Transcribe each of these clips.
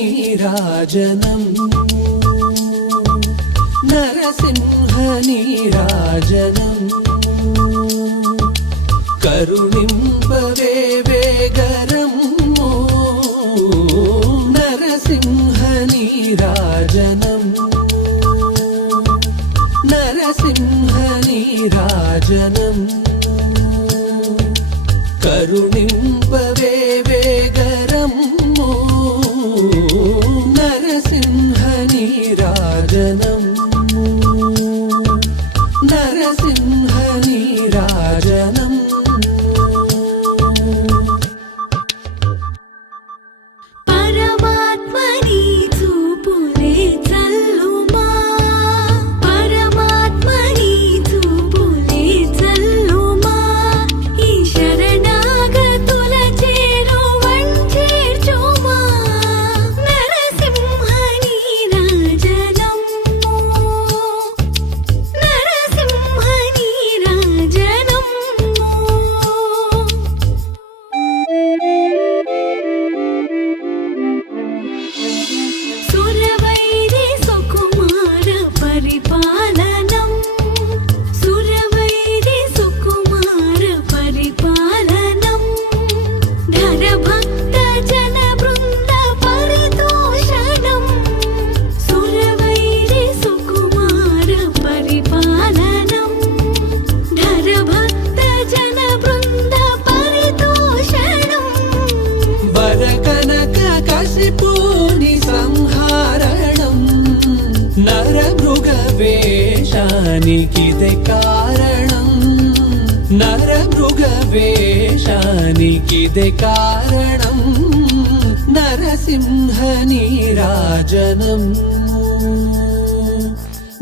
నరసింహనీరాజనం నరసింహనీరాజనం కరుణింపవే వేగరమ్ము నరసింహనీరాజనం నరసింహనీరాజనం కరుణింపవే వేగరమ్ము నరసింహనీరాజనం నరసింహనీరాజనం నరమృగవేషానికిదే కారణం నరమృగవేషానికిదే కారణం నరసింహనీరాజనం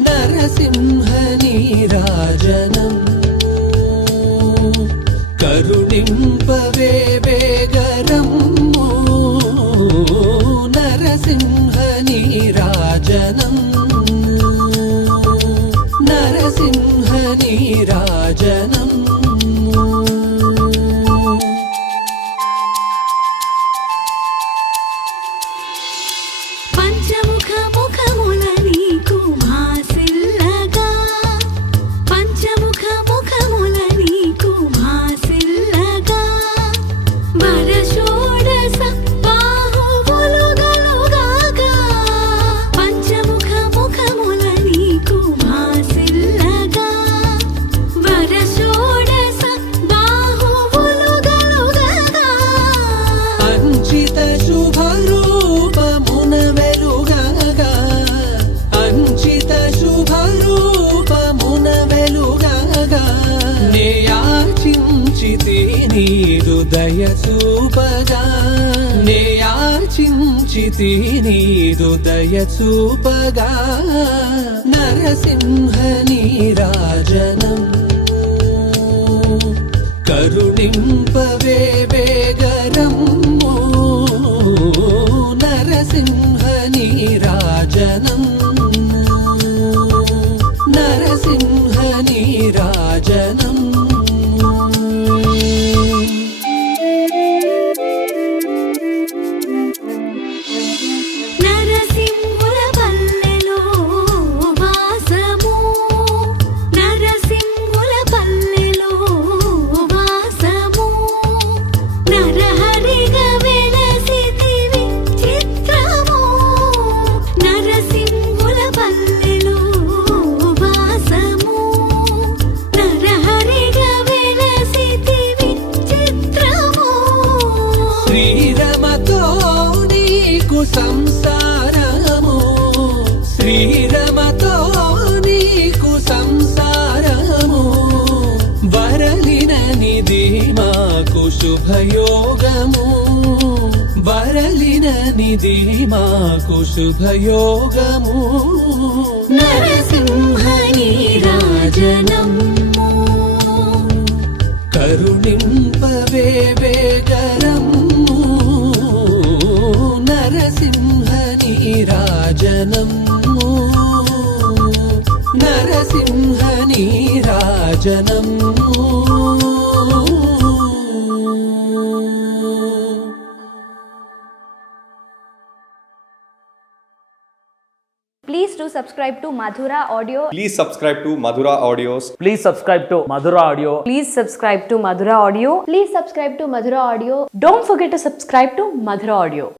నరసింహనీరాజనం కరుణింపవే వేగరమ్ము నరసింహనీరాజనం నరసింహనీరాజనం పంచముఖ ముఖముల నీకు భాసిల్లగా పంచముఖ ముఖముల నీకు భాసిల్లగా వరషోడస బాహువులుగలుగాగా పంచముఖ ముఖముల నీకు భాసిల్లగా వరషోడస బాహువులుగలుగాగా అంచిత శుభరూపమున వెలుగగా అంచిత శుభరూపమున వెలుగగా నే యాచించితి నీదు దయ చూపగా నే యాచించితి నీదు దయ చూపగా నరసింహనీరాజనం కరుణింపవే వేగరమ్ము నరసింహనీరాజనం నరసింహనీరాజనం నరసింహుల పల్లెలో వాసము నరసింహుల పల్లెలో వాసము నరహరిగా వెలసితివి చిత్రము నరసింహుల పల్లెలో వాసము నరహరిగా వెలసితివి చిత్రము శ్రీరమతో నీకు సంసారము శ్రీరమతో నీకు సంసారము వరలిన నిధి మాకు శుభయోగము వరలిన నిధి మాకు శుభయోగము నరసింహనీరాజనం కరుణింపవే వేగరమ్ము నరసింహనీరాజనం నరసింహనీరాజనం subscribe to Madhura Audio. Please subscribe to Madhura Audios. Please subscribe to Madhura Audio. Please subscribe to Madhura Audio. Please subscribe to Madhura Audio. Don't forget to subscribe to Madhura Audio.